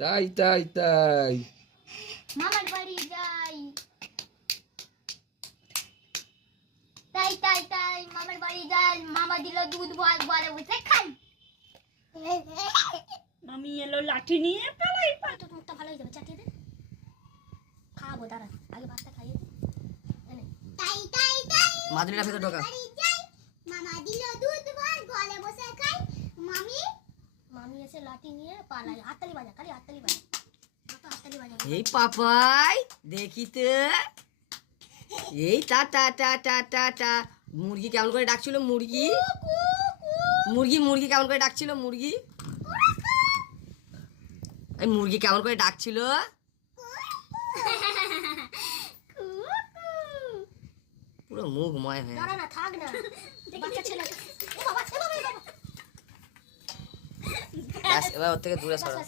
তাই তাই তাই মামার বাড়ি যাই, তাই তাই তাই মামার বাড়ি যাই, মামা দিল দুধ ভাত বলে বসে খাই। মামি এলো লাঠি নিয়ে পালাই পালাই। তোর মুখটা ভালো হয়ে যাবে, চাটিয়ে দে। খাবো দাঁড়া, আগে ভাতটা খাইয়ে দে। তাই তাই তাই মাদুরিটা ভেতর ঢোকা। বাড়ি যাই, মামা দিল দুধ ভাত বলে বসে খাই। মামি এসে লাঠি নিয়ে পালাই। হাততালি বাজা, খালি হাততালি বাজা, হাততালি বাজা। এই পাপাই দেখি তো, এই টা টা টা টা টা টা। মুরগি কেমন করে ডাকছিল, মুরগি মুরগি মুরগি কেমন করে ডাকছিল, মুরগি এই মুরগি কেমন করে ডাকছিল। পুরো মুখময় হয়ে দাঁড়া না, থাক না, বাচ্চা ছেলে। ও বাবা, এ বাবা, এ বাবা। ব্যাস, এবার ওর থেকে দূরে সরো।